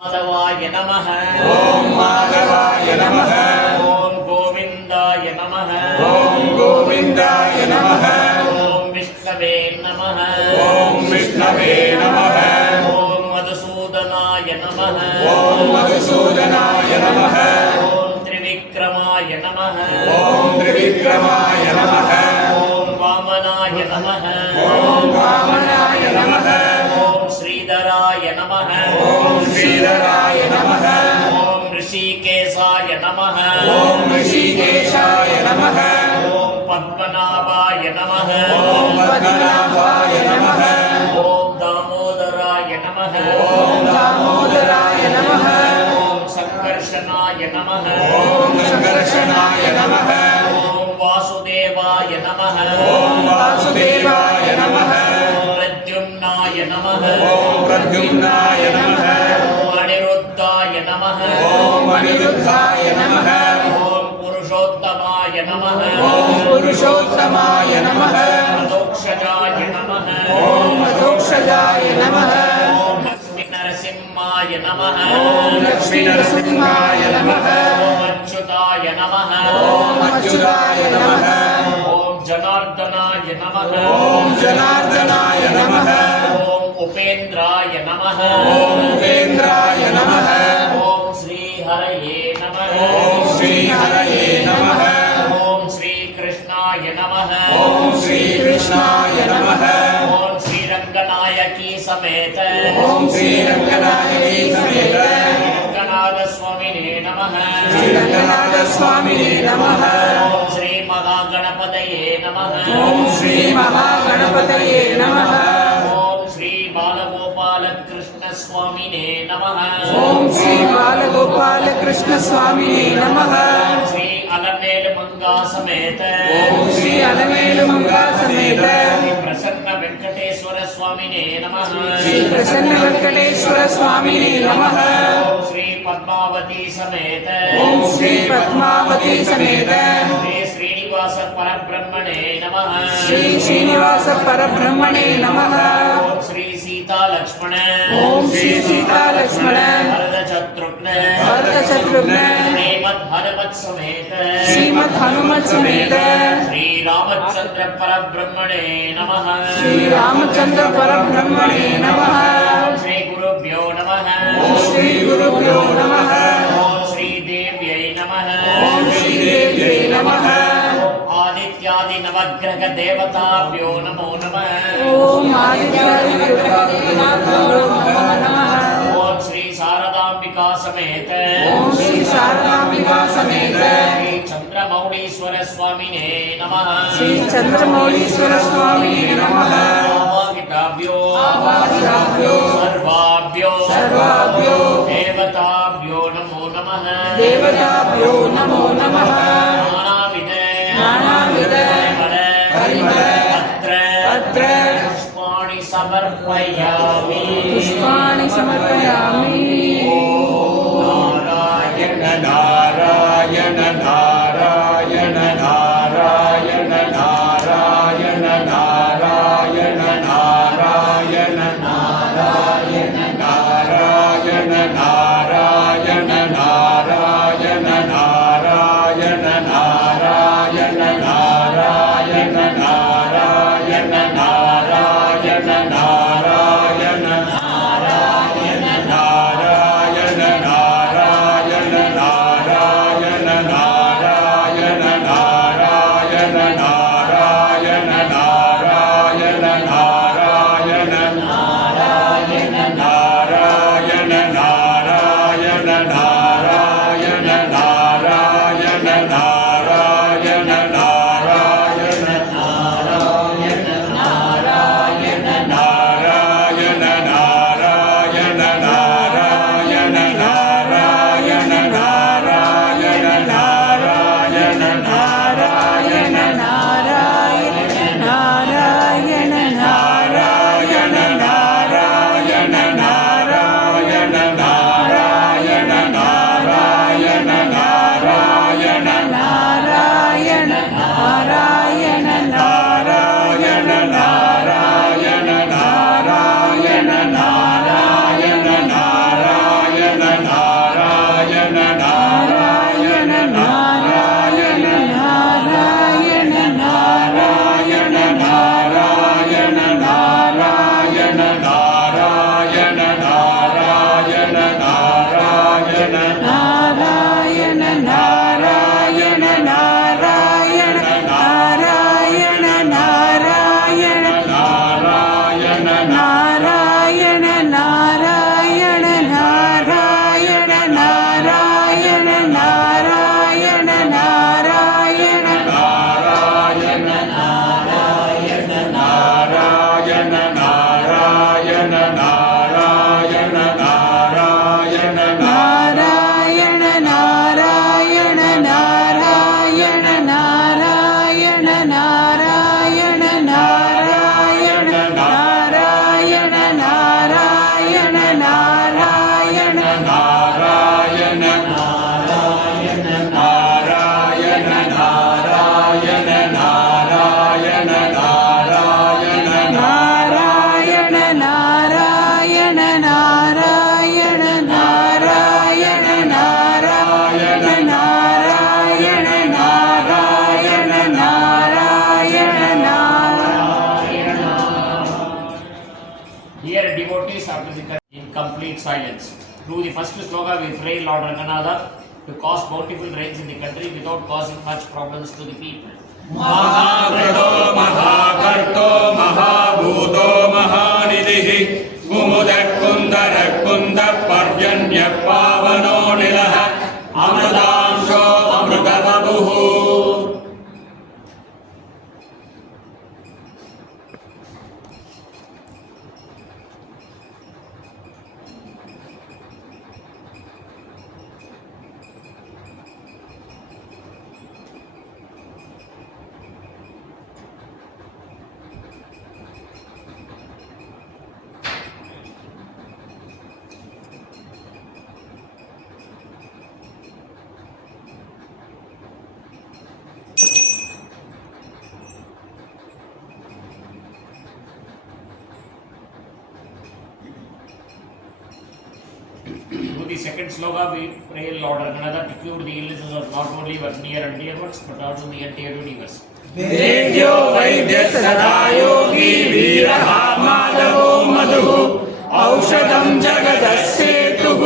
மாதவாய நமः ஓம் மாதவாய நமः ஓம் கோவிந்தாய நமः ஓம் கோவிந்தாய நமः ஓம் விஷ்ணவே நமः ஓம் விஷ்ணவே நமः ஓம் மதுசூதனாய நமः ஓம் மதுசூதனாய நமः ஓம் திரிவிக்ரமாய நமः ஓம் திரிவிக்ரமாய நமः ஓம் வாமனாய நமः ஓம் வாமனாய சீலராய நமக ஓம் ரிஷிகேசாய நமக ஓம் ரிஷிகேஷாய நமக ஓம் பத்மநாபாய நமக ஓம் பத்மநாபாய நமக ஓம் தாமோதராய நமக ஓம் தாமோதராய நமக ஓம் சங்கர்ஷனாய நமக ஓம் சங்கர்ஷனாய நமக ஓம் வாசுதேவாய நமக ஓம் வாசுதேவாய நமக பிரத்யும்னாய நமக ஓம் பிரத்யும்னாய நமக அனிருத்தாய நமக ஓம் புருஷோத்தமாய நமக ஓம் புருஷோத்தமாய நமக மதோக்ஷஜாய நமக ஓம் மதோக்ஷஜாய நமக ஓம் லக்ஷ்மி நரசிம்மாய நமக ஓம் லக்ஷ்மி நரசிம்மாய நமக ஓம் அச்சுதாய நமக ஓம் அச்சுதாய நமக ஓம் ஜனார்தனாய நமக ஓம் ஜனார்தனாய நமக ஓம் உபேந்திராய நமக ஓம் உபேந்திராய நமக हरये नमः। ॐ श्री हरये नमः। ॐ श्री कृष्णाय नमः। ॐ श्री कृष्णाय नमः। ॐ श्री रङ्गनायकी समेत। ॐ श्री रङ्गनायकी समेत। श्री महागणपतये नमः। ॐ श्री महागणपतये नमः। बालगोपालकृष्णस्वामिने नमः ॐ श्री बालगोपालकृष्णस्वामिने नमः श्री अलमेलुमङ्गासमेत ॐ श्री अलमेलुमङ्गासमेत प्रसन्न वेङ्कटेश्वर स्वामिने नमः श्री प्रसन्न वेङ्कटेश्वर स्वामिने नमः श्री पद्मावती समेत ॐ श्री पद्मावती समेत श्री श्रीनिवास परब्रह्मणे नमः श्री श्रीनिवास परब्रह्मणे नमः सीता लक्ष्मण। ओम श्री सीता लक्ष्मण। भरत शत्रुघ्न भरत शत्रुघ्न श्रीमद हनुमत समेत श्रीमद हनुमत समेत श्री रामचंद्र पर ब्रह्मणे नम। श्री रामचंद्र पर ब्रह्मणे नम श्री गुरुभ्यो नम। श्री गुरुभ्यो नम। ओम श्री देव्यै नम। ओम श्री देव्यै नम। नवग्रहदेवताभ्यो नमो नमः। ॐ श्री समेत। श्री शारदाम्बिका समेत। श्री श्री आवाहिताभ्यो आवाहिताभ्यो सर्वाभ्यो। सर्वाभ्यो। देवताभ्यो नमो नमः। देवता समर्पयामि पुष्पाणि समर्पयामि to the first sloka we pray Lord Ranganatha to cause bountiful rains in the country without causing much problems to the people. Mahavrito, Mahakarto, Mahabhuto, Mahanidihi Through the second sloka we pray Lord Ranganatha cure the illnesses of not only our near and dear ones but also the entire universe. वेद्यो वैद्य सदा योगी वीरः माधवो मधुः औषधं जगदस्येतुः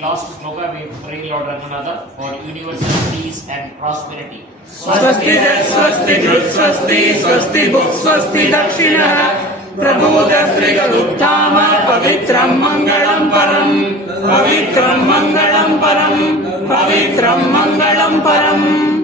last sloka we pray Lord Ranganatha for universal peace and prosperity. स्वस्ति न स्वस्ति कृत् स्वस्ति स्वस्ति भुक् स्वस्ति दक्षिणः प्रबोधत्रिगरुत्थाम पवित्रं मङ्गलं परम् पवित्रं मङ्गलं परम् पवित्रं मङ्गलं परम्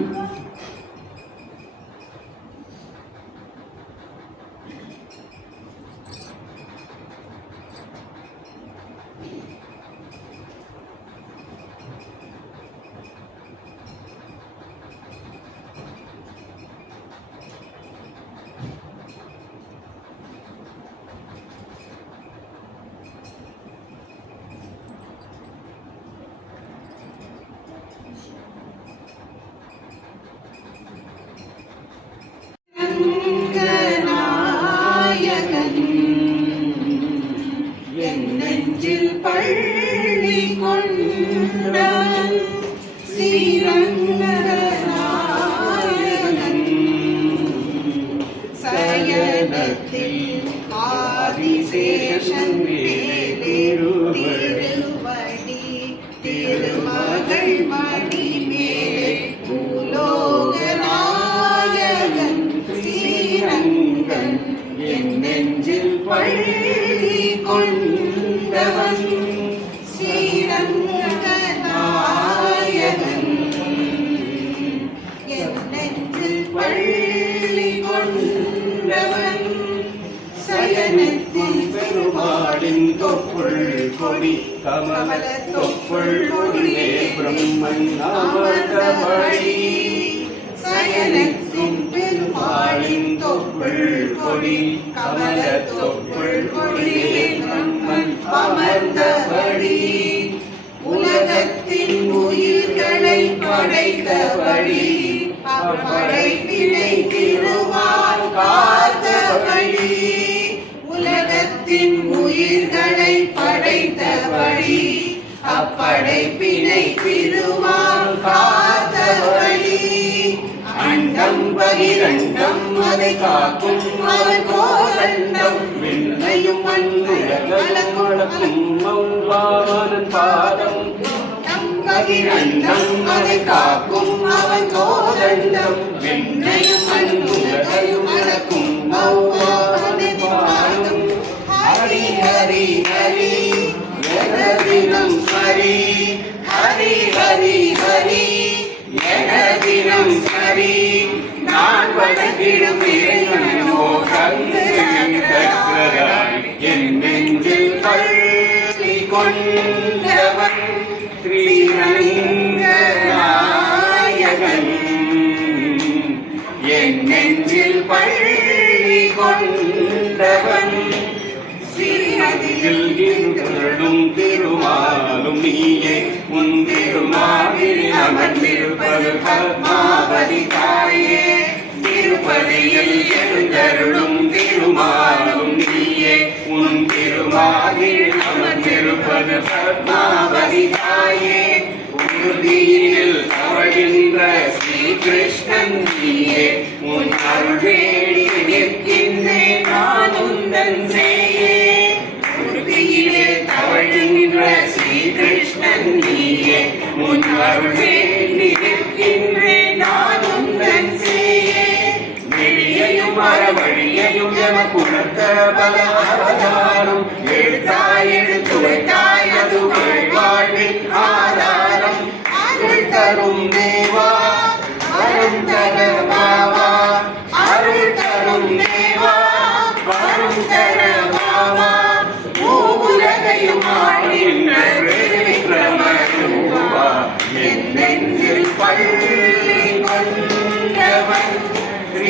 என் நெஞ்சில் பள்ளி கொண்டவன். கொடி கமல தொப்புள் கொடியே பிரம்மன் அமர்ந்தபடி சயனத்தின் பெருமாளின் தொப்புள் கொடி கமல தொப்புள் கொடியே பிரம்மன் அமர்ந்தபடி படைத்தபடி அப்படைப்பினை திருமால் காத்தபடி அண்டம் பகிரண்டம் அதை காக்கும் அவர் கோரண்டம் வெண்ணையும் மண்ணுலகும் மௌவாமனன் பாதம். நம்பகிரண்டம் அதை காக்கும் அவன் கோரண்டம் வெண்ணையும் மண்ணுலகையும் ஹரி ஹரி ஹரி எனதினம் ஹரி நான் வணங்கிடும் இறைவனோ சங்கராய் என் நெஞ்சில் பள்ளி கொண்டவன் ஸ்ரீரங்கநாயகன். என் நெஞ்சில் கொண்டவன் ஸ்ரீமதியில் திருமாலும் நீயே. உன் திருமாவில் அமர்ந்திருப்பது பத்மாவதி தாயே. திருப்பதியில் எழுந்தருளும் திருமாலும் நீயே. உன் திருமாவில் அமர்ந்திருப்பது பத்மாவதி தாயே. உறுதியில் தவழ்கின்ற ஸ்ரீ கிருஷ்ணன் நீயே. உன் அருள்வே கிருஷ்ணன் உன் அருள் வேண்டி நான் உந்தன் சேயே வெளியையும் மரவழியையும் எமக்கு உணர்த்த பல அவதாரம் எழுத்தாய் எடுத்துரைத்தாய் அது வாழ்வின் ஆதாரம். அருள் தரும் தேவா